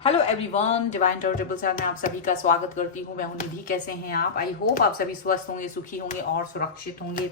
Hello everyone, divine tarot triple seven में आप सभी का स्वागत करती हूँ। मैं हूँ निधि। कैसे हैं आप? आई होप आप सभी स्वस्थ होंगे, सुखी होंगे और सुरक्षित होंगे।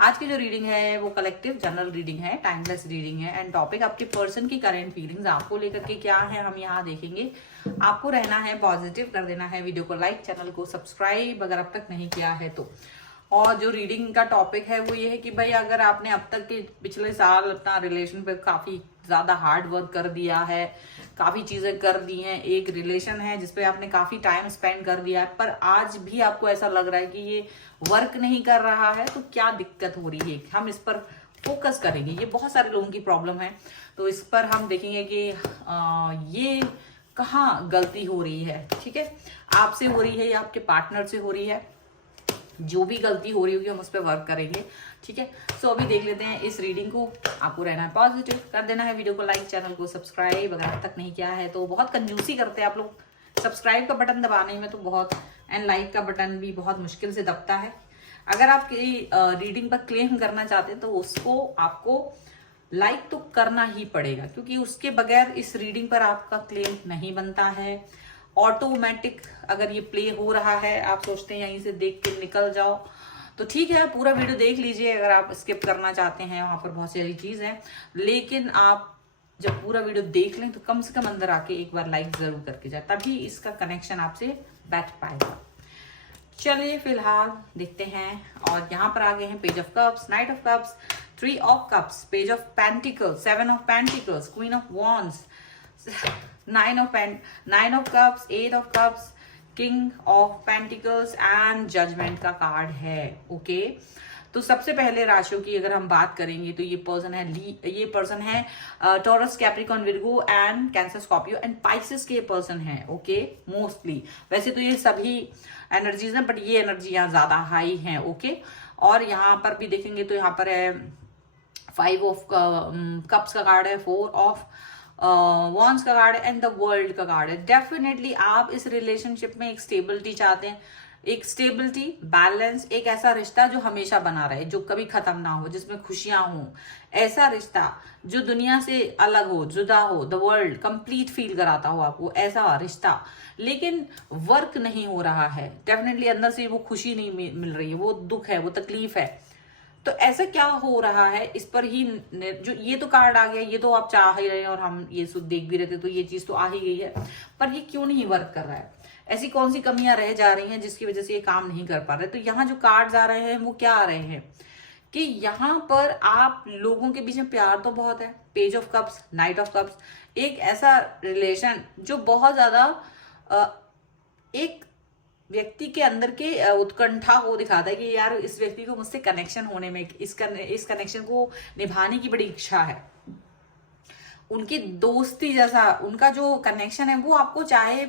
आज की जो रीडिंग है वो कलेक्टिव जनरल रीडिंग है, टाइमलेस रीडिंग है एंड टॉपिक आपके पर्सन की करंट फीलिंग्स आपको लेकर के क्या है हम यहाँ देखेंगे। आपको रहना है पॉजिटिव, कर देना है वीडियो को लाइक, चैनल को सब्सक्राइब अगर अब तक नहीं किया है तो। और जो रीडिंग का टॉपिक है वो ये है कि भाई अगर आपने अब तक के पिछले साल अपना रिलेशन पे काफी ज्यादा हार्ड वर्क कर दिया है, काफी चीजें कर दी हैं, एक रिलेशन है जिसपे आपने काफी टाइम स्पेंड कर दिया है, पर आज भी आपको ऐसा लग रहा है कि ये वर्क नहीं कर रहा है, तो क्या दिक्कत हो रही है, हम इस पर फोकस करेंगे। ये बहुत सारे लोगों की प्रॉब्लम है, तो इस पर हम देखेंगे कि ये कहाँ गलती हो रही है। ठीक है, आपसे हो रही है या आपके पार्टनर से हो रही है, जो भी गलती हो रही होगी हम उस पर वर्क करेंगे। ठीक है, सो अभी देख लेते हैं इस रीडिंग को। आपको रहना है पॉजिटिव, कर देना है वीडियो को लाइक, चैनल को सब्सक्राइब अगर अब तक नहीं किया है तो। बहुत कंजूसी करते हैं आप लोग, सब्सक्राइब का बटन दबाने में तो बहुत, एंड लाइक का बटन भी बहुत मुश्किल से दबता है। अगर आप रीडिंग पर क्लेम करना चाहते हैं तो उसको आपको लाइक तो करना ही पड़ेगा, क्योंकि उसके बगैर इस रीडिंग पर आपका क्लेम नहीं बनता है। ऑटोमेटिक अगर ये प्ले हो रहा है, आप सोचते हैं यहीं से देख के निकल जाओ तो ठीक है, पूरा वीडियो देख लीजिए। अगर आप स्किप करना चाहते हैं, वहां पर बहुत सारी चीज है, लेकिन आप जब पूरा वीडियो देख लें तो कम से कम अंदर आके एक बार लाइक जरूर करके जाए, तभी इसका कनेक्शन आपसे बैठ पाएगा। चलिए फिलहाल देखते हैं। और यहाँ पर आगे हैं page of cups, knight of cups, three of cups, page of pentacles, seven of pentacles, queen of wands, nine of cups, eight of cups, king of pentacles and judgement का कार्ड है। ओके, तो सबसे पहले राशियों की अगर हम बात करेंगे तो ये पर्सन है taurus, Capricorn, Virgo and cancer, Scorpio and Pisces के पर्सन है। ओके, मोस्टली वैसे तो ये सभी एनर्जीज हैं, बट ये एनर्जी यहाँ ज्यादा हाई है। ओके, और यहाँ पर भी देखेंगे तो यहाँ पर है फाइव ऑफ कप्स का कार्ड है, फोर ऑफ वॉन्ड्स का कार्ड है एंड द वर्ल्ड का कार्ड है। डेफिनेटली आप इस रिलेशनशिप में एक स्टेबिलिटी चाहते हैं, एक स्टेबिलिटी, बैलेंस, एक ऐसा रिश्ता जो हमेशा बना रहे, जो कभी खत्म ना हो, जिसमें खुशियां हो, ऐसा रिश्ता जो दुनिया से अलग हो, जुदा हो, द वर्ल्ड कंप्लीट फील कराता हो आपको, ऐसा रिश्ता। लेकिन वर्क नहीं हो रहा है, डेफिनेटली अंदर से वो खुशी नहीं मिल रही है, वो दुख है, वो तकलीफ है। तो ऐसा क्या हो रहा है, इस पर ही जो ये तो कार्ड आ गया, ये तो आप चाह ही रहे हैं और हम ये देख भी रहे थे, तो ये चीज तो आ ही गई है, पर ये क्यों नहीं वर्क कर रहा है? ऐसी कौन सी कमियां रह जा रही हैं जिसकी वजह से ये काम नहीं कर पा रहे? तो यहाँ जो कार्ड्स आ रहे हैं वो क्या आ रहे हैं कि यहाँ पर आप लोगों के बीच में प्यार तो बहुत है, page of cups, knight of cups, एक ऐसा रिलेशन जो बहुत ज्यादा एक व्यक्ति के अंदर के उत्कंठा को दिखाता है कि यार इस व्यक्ति को मुझसे कनेक्शन होने में, इस कनेक्शन को निभाने की बड़ी इच्छा है। उनकी दोस्ती जैसा उनका जो कनेक्शन है वो आपको चाहे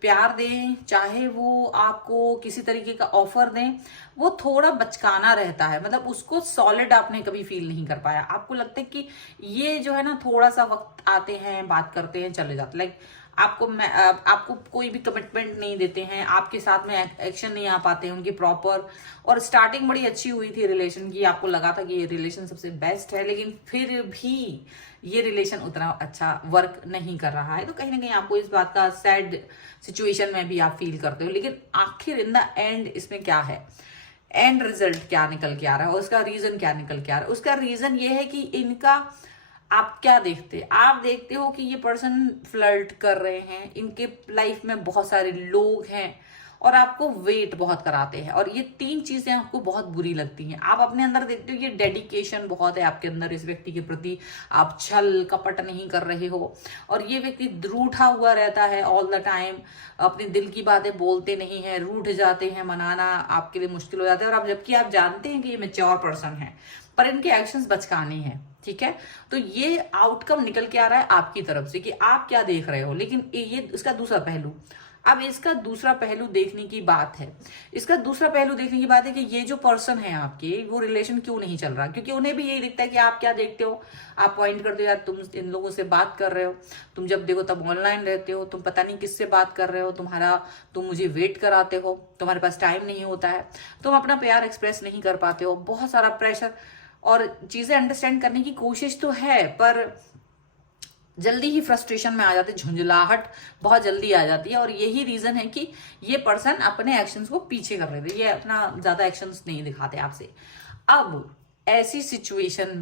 प्यार दें, चाहे वो आपको किसी तरीके का ऑफर दें, वो थोड़ा बचकाना रहता है। मतलब उसको सॉलिड आपने कभी फील नहीं कर पाया। आपको लगता है कि ये जो है ना, थोड़ा सा वक्त आते हैं, बात करते हैं, चले जाते, लाइक आपको कोई भी कमिटमेंट नहीं देते हैं, आपके साथ में एक्शन नहीं आ पाते हैं उनकी प्रॉपर। और स्टार्टिंग बड़ी अच्छी हुई थी रिलेशन की, आपको लगा था कि ये रिलेशन सबसे बेस्ट है, लेकिन फिर भी ये रिलेशन उतना अच्छा वर्क नहीं कर रहा है। तो कहीं ना कहीं आपको इस बात का सैड सिचुएशन में भी आप फील करते हो। लेकिन आखिर इन द एंड इसमें क्या है, एंड रिजल्ट क्या निकल के आ रहा है और उसका रीजन क्या निकल के आ रहा है? उसका रीजन ये है कि इनका, आप क्या देखते, आप देखते हो कि ये पर्सन फ्लर्ट कर रहे हैं, इनके लाइफ में बहुत सारे लोग हैं और आपको वेट बहुत कराते हैं, और ये तीन चीजें आपको बहुत बुरी लगती हैं। आप अपने अंदर देखते हो ये डेडिकेशन बहुत है आपके अंदर इस व्यक्ति के प्रति, आप छल कपट नहीं कर रहे हो, और ये व्यक्ति रूठा हुआ रहता है ऑल द टाइम, अपने दिल की बातें बोलते नहीं है, रूठ जाते हैं, मनाना आपके लिए मुश्किल हो जाता है। और आप जबकि आप जानते हैं कि ये मैच्योर पर्सन है, पर इनके एक्शंस बचकाने हैं। ठीक है, तो ये आउटकम निकल के आ रहा है आपकी तरफ से कि आप क्या देख रहे हो। लेकिन ये इसका दूसरा पहलू, अब इसका दूसरा पहलू देखने की बात है। इसका दूसरा पहलू देखने की बात है कि ये जो पर्सन है आपके, वो रिलेशन क्यों नहीं चल रहा, क्योंकि उन्हें भी यही दिखता है कि आप क्या देखते हो, आप पॉइंट करते हो यार तुम इन लोगों से बात कर रहे हो, तुम जब देखो तब ऑनलाइन रहते हो, तुम पता नहीं किससे बात कर रहे हो, तुम मुझे वेट कराते हो, तुम्हारे पास टाइम नहीं होता है, तुम अपना प्यार एक्सप्रेस नहीं कर पाते हो, बहुत सारा प्रेशर और चीजें अंडरस्टैंड करने की कोशिश तो है, पर जल्दी ही फ्रस्ट्रेशन में आ जाते, झुंझलाहट बहुत जल्दी आ जाती है। और यही रीजन है कि ये पर्सन अपने एक्शंस को पीछे कर रहे थे, ये अपना ज्यादा एक्शंस नहीं दिखाते आपसे। अब ऐसी सिचुएशन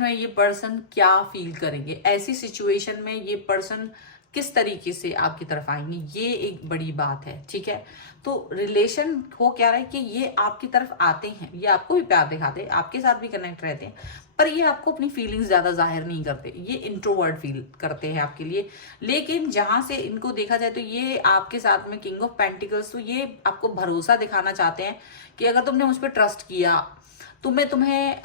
में ये पर्सन क्या फील करेंगे, ऐसी सिचुएशन में ये पर्सन किस तरीके से आपकी तरफ आएंगे, ये एक बड़ी बात है। ठीक है, तो रिलेशन हो क्या रहा है कि ये आपकी तरफ आते हैं, ये आपको भी प्यार दिखाते हैं, आपके साथ भी कनेक्ट रहते हैं, पर ये आपको अपनी फीलिंग्स ज्यादा जाहिर नहीं करते, ये इंट्रोवर्ट फील करते हैं आपके लिए। लेकिन जहां से इनको देखा जाए तो ये आपके साथ में किंग ऑफ पेंटिकल्स, तो ये आपको भरोसा दिखाना चाहते हैं कि अगर तुमने मुझ पर ट्रस्ट किया तो मैं तुम्हें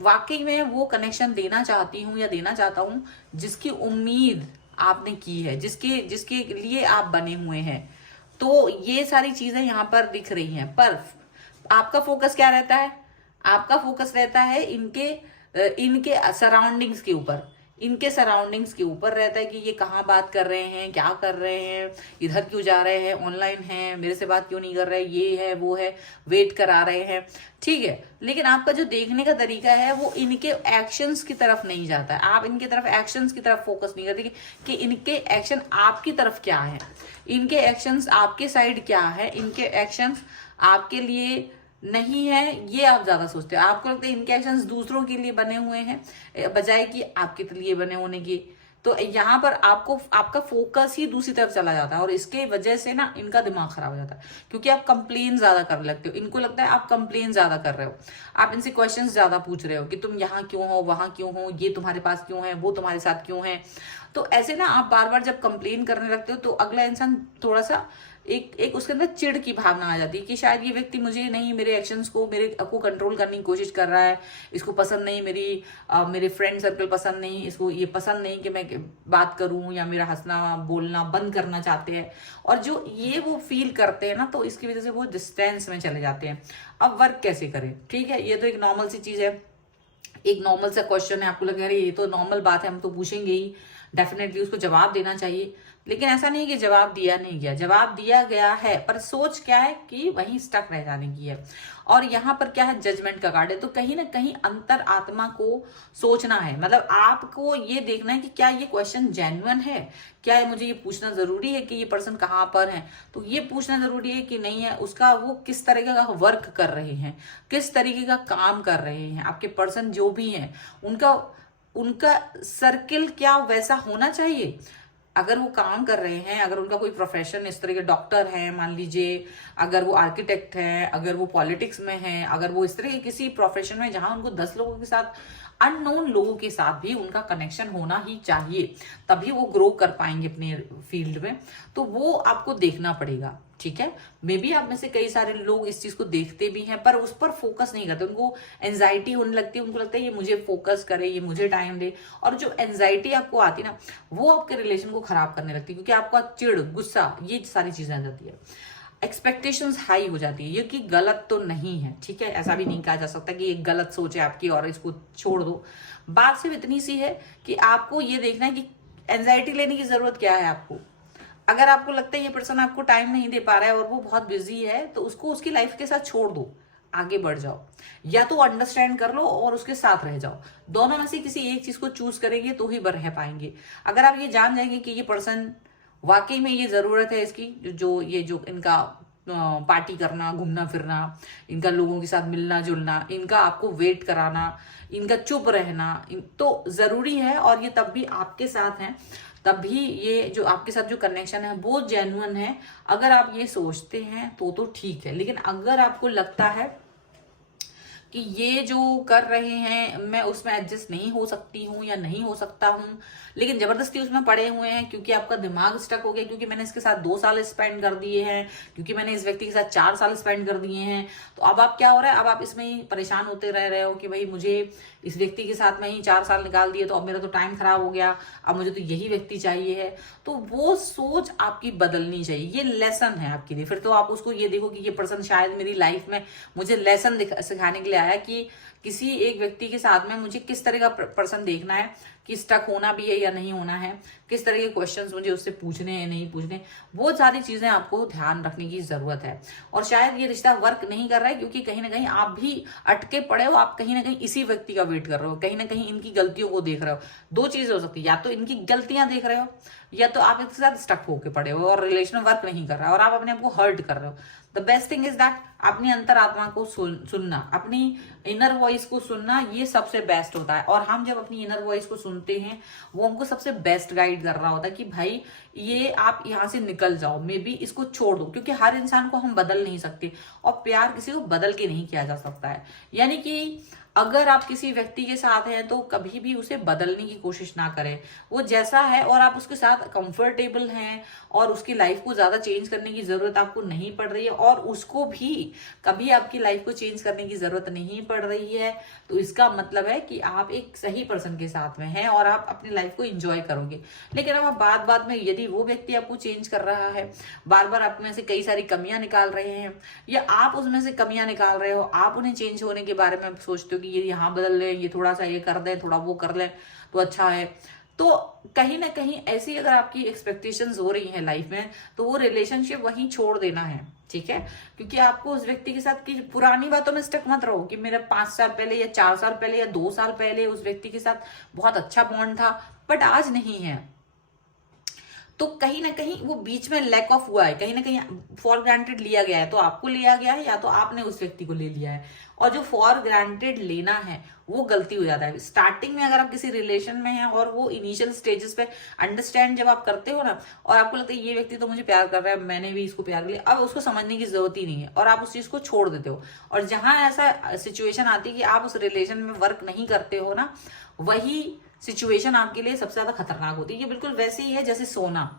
वाकई में वो कनेक्शन देना चाहती हूँ या देना चाहता हूँ जिसकी उम्मीद आपने की है, जिसके जिसके लिए आप बने हुए हैं। तो ये सारी चीजें यहाँ पर दिख रही हैं, पर आपका फोकस क्या रहता है, आपका फोकस रहता है इनके सराउंडिंग्स के ऊपर, इनके सराउंडिंग्स के ऊपर रहता है कि ये कहाँ बात कर रहे हैं, क्या कर रहे हैं, इधर क्यों जा रहे हैं, ऑनलाइन हैं, मेरे से बात क्यों नहीं कर रहे, ये है वो है, वेट करा रहे हैं। ठीक है, लेकिन आपका जो देखने का तरीका है वो इनके एक्शंस की तरफ नहीं जाता है, आप इनके तरफ एक्शंस की तरफ फोकस नहीं करते कि इनके एक्शन आपकी तरफ क्या है, इनके एक्शंस आपके साइड क्या है, इनके एक्शंस आपके लिए नहीं है, ये आप ज्यादा सोचते हो। आपको लगता है इनके एक्शंस दूसरों के लिए बने हुए हैं बजाय कि आपके लिए बने होने की। तो यहाँ पर आपको आपका फोकस ही दूसरी तरफ चला जाता है और इसके वजह से ना इनका दिमाग खराब हो जाता है, क्योंकि आप कंप्लेन ज्यादा करने लगते हो। इनको लगता है आप कंप्लेन ज्यादा कर रहे हो, आप इनसे क्वेश्चंस ज्यादा पूछ रहे हो कि तुम यहाँ क्यों हो, वहां क्यों हो, ये तुम्हारे पास क्यों है, वो तुम्हारे साथ क्यों है। तो ऐसे ना आप बार बार जब कंप्लेन करने लगते हो तो अगला इंसान थोड़ा सा एक उसके अंदर चिढ़ की भावना आ जाती है कि शायद ये व्यक्ति मुझे नहीं, मेरे एक्शंस को, मेरे को कंट्रोल करने की कोशिश कर रहा है, इसको पसंद नहीं, मेरे फ्रेंड सर्कल पसंद नहीं, इसको ये पसंद नहीं कि मैं बात करूं, या मेरा हंसना बोलना बंद करना चाहते हैं। और जो ये वो फील करते हैं ना, तो इसकी वजह से वो डिस्टेंस में चले जाते हैं। अब वर्क कैसे करें? ठीक है, ये तो एक नॉर्मल सी चीज है, एक नॉर्मल सा क्वेश्चन है, आपको लगे अरे ये तो नॉर्मल बात है, हम तो पूछेंगे ही, डेफिनेटली उसको जवाब देना चाहिए। लेकिन ऐसा नहीं कि जवाब दिया नहीं गया, जवाब दिया गया है, पर सोच क्या है कि वहीं स्टक रह जाने की है। और यहाँ पर क्या है, जजमेंट का कार्ड है। तो कहीं ना कहीं अंतर आत्मा को सोचना है, मतलब आपको ये देखना है कि क्या ये क्वेश्चन जेन्युइन है, क्या है, मुझे ये पूछना जरूरी है कि ये पर्सन कहाँ पर है, तो ये पूछना जरूरी है कि नहीं है, उसका वो किस तरीके का वर्क कर रहे हैं, किस तरीके का काम कर रहे हैं, आपके पर्सन जो भी हैं उनका सर्किल क्या वैसा होना चाहिए। अगर वो काम कर रहे हैं, अगर उनका कोई प्रोफेशन इस तरह के डॉक्टर हैं मान लीजिए, अगर वो आर्किटेक्ट हैं, अगर वो पॉलिटिक्स में हैं, अगर वो इस तरह के किसी प्रोफेशन में जहां उनको 10 लोगों के साथ, अननोन लोगों के साथ भी उनका कनेक्शन होना ही चाहिए, तभी वो ग्रो कर पाएंगे अपने फील्ड में। तो वो आपको देखना पड़ेगा। ठीक है, मे बी आप में से कई सारे लोग इस चीज को देखते भी हैं पर उस पर फोकस नहीं करते, उनको एंजाइटी होने लगती है, उनको लगता है ये मुझे फोकस करे, ये मुझे टाइम दे। और जो एंजाइटी आपको आती है ना, वो आपके रिलेशन को खराब करने लगती है, क्योंकि आपका चिड़, गुस्सा, ये सारी चीजें आ जाती है, एक्सपेक्टेशंस हाई हो जाती है। ये कि गलत तो नहीं है, ठीक है, ऐसा भी नहीं कहा जा सकता कि ये गलत सोच है आपकी और इसको छोड़ दो। बात सिर्फ इतनी सी है कि आपको ये देखना है कि एंजाइटी लेने की जरूरत क्या है आपको। अगर आपको लगता है ये पर्सन आपको टाइम नहीं दे पा रहा है और वो बहुत बिजी है, तो उसको उसकी लाइफ के साथ छोड़ दो, आगे बढ़ जाओ, या तो अंडरस्टैंड कर लो और उसके साथ रह जाओ। दोनों में से किसी एक चीज को चूज करेंगे तो ही रह पाएंगे। अगर आप ये जान जाएंगे कि ये पर्सन वाकई में ये जरूरत है इसकी, जो इनका पार्टी करना, घूमना फिरना, इनका लोगों के साथ मिलना जुलना, इनका आपको वेट कराना, इनका चुप रहना, तो जरूरी है। और ये तब भी आपके साथ हैं, तब भी ये जो आपके साथ जो कनेक्शन है वो जेन्युइन है। अगर आप ये सोचते हैं तो ठीक है, लेकिन अगर आपको लगता है कि ये जो कर रहे हैं मैं उसमें एडजस्ट नहीं हो सकती हूँ या नहीं हो सकता हूँ, लेकिन जबरदस्ती उसमें पड़े हुए हैं क्योंकि आपका दिमाग स्टक हो गया, क्योंकि मैंने इसके साथ 2 साल स्पेंड कर दिए हैं, क्योंकि मैंने इस व्यक्ति के साथ 4 साल स्पेंड कर दिए हैं, तो अब आप क्या हो रहा है, अब आप इसमें ही परेशान होते रह रहे हो कि भाई मुझे इस व्यक्ति के साथ में ही 4 साल निकाल दिए, तो अब मेरा तो टाइम खराब हो गया, अब मुझे तो यही व्यक्ति चाहिए है। तो वो सोच आपकी बदलनी चाहिए, ये लेसन है आपके लिए। फिर तो आप उसको ये देखो कि ये पर्सन शायद मेरी लाइफ में मुझे लेसन सिखाने के लिए आया कि किसी एक व्यक्ति के साथ में मुझे किस तरह का पर्सन देखना है, कि स्टक होना भी है या नहीं होना है, किस तरह के क्वेश्चंस मुझे उससे पूछने हैं नहीं पूछने, बहुत सारी चीजें आपको ध्यान रखने की जरूरत है। और शायद ये रिश्ता वर्क नहीं कर रहा है क्योंकि कहीं ना कहीं आप भी अटके पड़े हो, आप कहीं ना कहीं इसी व्यक्ति का वेट कर रहे हो, कहीं ना कहीं इनकी गलतियों को देख रहे हो। दो चीजें हो सकती है, या तो इनकी गलतियां देख रहे हो या तो आप इसके साथ स्टक होके पड़े हो और रिलेशन वर्क नहीं कर रहा है और आप अपने आप को हर्ट कर रहे हो। The best thing is that अपनी अंतरात्मा को सुनना, अपनी इनर वॉइस को सुनना, ये सबसे बेस्ट होता है। और हम जब अपनी इनर वॉइस को सुनते हैं वो हमको सबसे बेस्ट गाइड कर रहा होता है कि भाई ये आप यहाँ से निकल जाओ, मे बी इसको छोड़ दो, क्योंकि हर इंसान को हम बदल नहीं सकते और प्यार किसी को बदल के नहीं किया जा सकता है। यानी कि अगर आप किसी व्यक्ति के साथ हैं तो कभी भी उसे बदलने की कोशिश ना करें, वो जैसा है और आप उसके साथ कंफर्टेबल हैं और उसकी लाइफ को ज्यादा चेंज करने की जरूरत आपको नहीं पड़ रही है और उसको भी कभी आपकी लाइफ को चेंज करने की जरूरत नहीं पड़ रही है, तो इसका मतलब है कि आप एक सही पर्सन के साथ में हैं और आप अपनी लाइफ को एंजॉय करोगे। लेकिन अब आप बात बात में यदि वो व्यक्ति आपको चेंज कर रहा है, बार बार आप में से कई सारी कमियां निकाल रहे हैं या आप उसमें से कमियां निकाल रहे हो, आप उन्हें चेंज होने के बारे में सोचते हो कि ये यहाँ बदल ले, ये थोड़ा सा ये कर दे, थोड़ा वो कर ले तो अच्छा है, तो कहीं ना कहीं ऐसी अगर आपकी एक्सपेक्टेशंस हो रही हैं लाइफ में तो वो रिलेशनशिप वहीं छोड़ देना है, ठीक है। क्योंकि आपको उस व्यक्ति के साथ की पुरानी बातों में स्टक मत रहो कि मेरा 5 साल पहले या 4 साल पहले या 2 साल पहले उस व्यक्ति के साथ बहुत अच्छा बॉन्ड था बट आज नहीं है, तो कहीं ना कहीं वो बीच में लैक ऑफ हुआ है, कहीं ना कहीं फॉर ग्रांटेड लिया गया है, तो आपको लिया गया है या तो आपने उस व्यक्ति को ले लिया है। और जो फॉर ग्रांटेड लेना है वो गलती हो जाता है। स्टार्टिंग में अगर आप किसी रिलेशन में हैं और वो इनिशियल स्टेजेस पे अंडरस्टैंड जब आप करते हो ना और आपको लगता है ये व्यक्ति तो मुझे प्यार कर रहा है, मैंने भी इसको प्यार कर लिया, अब उसको समझने की जरूरत ही नहीं है और आप उस चीज को छोड़ देते हो। और जहां ऐसा सिचुएशन आती है कि आप उस रिलेशन में वर्क नहीं करते हो ना, वही सिचुएशन आपके लिए सबसे ज्यादा खतरनाक होती है। ये बिल्कुल वैसे ही है जैसे सोना,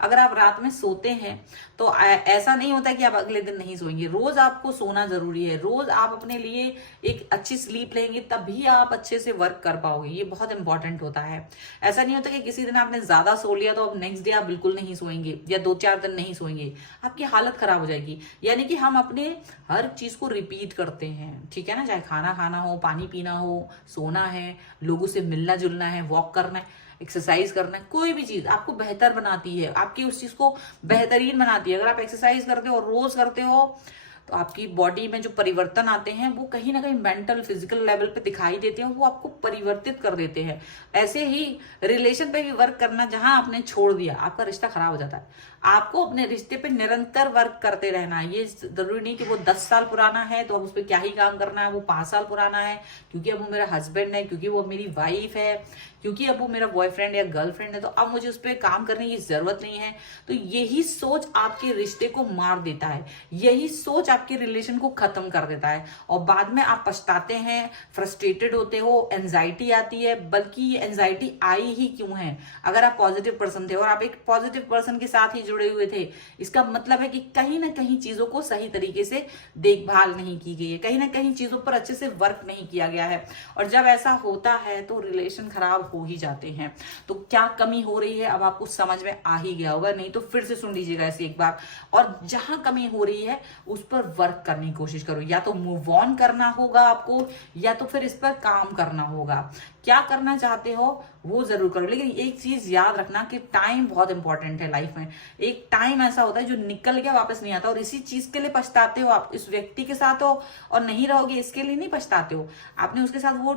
अगर आप रात में सोते हैं तो ऐसा नहीं होता कि आप अगले दिन नहीं सोएंगे, रोज आपको सोना जरूरी है, रोज आप अपने लिए एक अच्छी स्लीप लेंगे तभी आप अच्छे से वर्क कर पाओगे, ये बहुत इंपॉर्टेंट होता है। ऐसा नहीं होता कि किसी दिन आपने ज्यादा सो लिया तो अब नेक्स्ट डे आप बिल्कुल नहीं सोएंगे या 2-4 दिन नहीं सोएंगे, आपकी हालत खराब हो जाएगी। यानी कि हम अपने हर चीज को रिपीट करते हैं, ठीक है ना, चाहे खाना खाना हो, पानी पीना हो, सोना है, लोगों से मिलना जुलना है, वॉक करना है, एक्सरसाइज करना है, कोई भी चीज आपको बेहतर बनाती है, आपकी उस चीज को बेहतरीन बनाती है। अगर आप एक्सरसाइज करते हो, रोज करते हो, तो आपकी बॉडी में जो परिवर्तन आते हैं वो कहीं ना कहीं मेंटल फिजिकल लेवल पे दिखाई देते हैं, वो आपको परिवर्तित कर देते हैं। ऐसे ही रिलेशन पे भी वर्क करना, जहां आपने छोड़ दिया आपका रिश्ता खराब हो जाता है। आपको अपने रिश्ते पे निरंतर वर्क करते रहना है। ये जरूरी नहीं कि वो 10 साल पुराना है तो अब उस पर क्या ही काम करना है, वो 5 साल पुराना है क्योंकि अब वो मेरा हस्बैंड है, क्योंकि वो मेरी वाइफ है, क्योंकि अब वो मेरा बॉयफ्रेंड या गर्लफ्रेंड है तो अब मुझे उस पर काम करने की जरूरत नहीं है। तो यही सोच आपके रिश्ते को मार देता है, यही सोच आपके रिलेशन को खत्म कर देता है और बाद में आप पछताते हैं, फ्रस्ट्रेटेड होते हो, एंजाइटी आती है। बल्कि ये एंजाइटी आई ही क्यों है? अगर आप पॉजिटिव पर्सन थे और आप एक पॉजिटिव पर्सन के साथ ही जुड़े हुए थे, इसका मतलब है कि कहीं ना कहीं चीजों को सही तरीके से देखभाल नहीं की गई है, कहीं ना कहीं चीजों पर अच्छे से वर्क नहीं किया गया है। और जब ऐसा होता है तो रिलेशन खराब हो ही जाते हैं। तो क्या कमी हो रही है अब आपको समझ में आ ही गया होगा, नहीं तो फिर से सुन लीजिएगा ऐसे एक बार। और जहां कमी हो रही है उस पर वर्क करने की कोशिश करो, या तो मूव ऑन करना होगा आपको या तो फिर इस पर काम करना होगा। क्या करना चाहते हो वो जरूर करो, लेकिन एक चीज याद रखना कि टाइम बहुत इंपॉर्टेंट है लाइफ में। एक टाइम ऐसा होता है जो निकल गया वापस नहीं आता और इसी चीज के लिए पछताते हो। आप इस व्यक्ति के साथ हो और नहीं रहोगे इसके लिए नहीं पछताते हो, आपने उसके साथ वो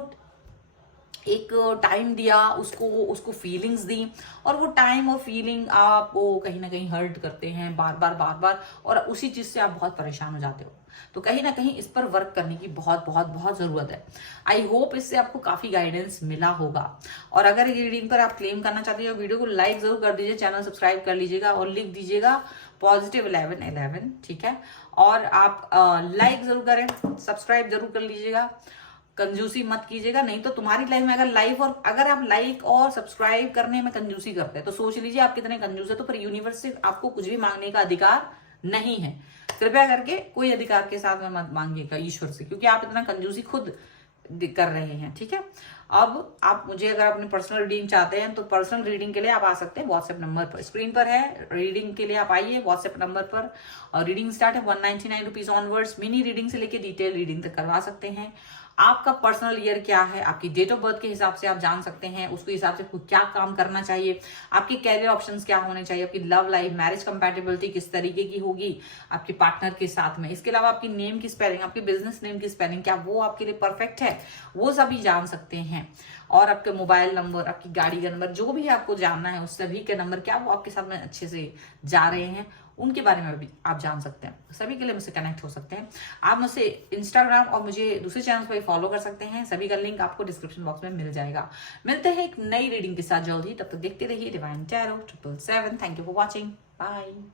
एक टाइम दिया, उसको फीलिंग्स दी और वो टाइम और फीलिंग आपको कहीं ना कहीं हर्ट करते हैं बार बार और उसी चीज से आप बहुत परेशान हो जाते हो। तो कहीं ना कहीं इस पर वर्क करने की बहुत बहुत बहुत जरूरत है। आई होप इससे आपको काफी गाइडेंस मिला होगा। और अगर ये रीडिंग पर आप क्लेम करना चाहते हो वीडियो को लाइक जरूर कर दीजिए, चैनल सब्सक्राइब कर लीजिएगा और लिख दीजिएगा पॉजिटिव 1111, ठीक है। और आप लाइक जरूर करें, सब्सक्राइब जरूर कर लीजिएगा, कंजूसी मत कीजिएगा, नहीं तो तुम्हारी लाइफ में अगर आप लाइक और सब्सक्राइब करने में कंजूसी करते हैं तो सोच लीजिए आप कितने कंजूस है। तो फिर यूनिवर्स से आपको कुछ भी मांगने का अधिकार नहीं है। कृपया करके कोई अधिकार के साथ में मत मांगिएगा ईश्वर से, क्योंकि आप इतना कंजूसी खुद कर रहे हैं, ठीक है। अब आप मुझे अगर अपनी पर्सनल रीडिंग चाहते हैं तो पर्सनल रीडिंग के लिए आप आ सकते हैं व्हाट्सएप नंबर पर, स्क्रीन पर है। रीडिंग के लिए आप आइए व्हाट्सएप नंबर पर और रीडिंग स्टार्ट है 199 रुपीज ऑनवर्ड्स। मिनी रीडिंग से लेके डिटेल रीडिंग तक करवा सकते हैं। आपका पर्सनल ईयर क्या है, आपकी डेट ऑफ बर्थ के हिसाब से आप जान सकते हैं, उसके हिसाब से आपको क्या काम करना चाहिए, आपके कैरियर ऑप्शंस क्या होने चाहिए, आपकी लव लाइफ, मैरिज कंपैटिबिलिटी किस तरीके की होगी आपके पार्टनर के साथ में। इसके अलावा आपकी नेम की स्पेलिंग, आपकी बिजनेस नेम की स्पेलिंग क्या वो आपके लिए परफेक्ट है, वो सभी जान सकते हैं। और आपके मोबाइल नंबर, आपकी गाड़ी का नंबर, जो भी आपको जानना है उस सभी के नंबर क्या वो आपके साथ में अच्छे से जा रहे हैं, उनके बारे में भी आप जान सकते हैं। सभी के लिए मुझसे कनेक्ट हो सकते हैं। आप मुझसे इंस्टाग्राम और मुझे दूसरे चैनल पर फॉलो कर सकते हैं, सभी का लिंक आपको डिस्क्रिप्शन बॉक्स में मिल जाएगा। मिलते हैं एक नई रीडिंग के साथ जल्दी, तब तक देखते रहिए divine tarot 777। Thank you for watching, bye.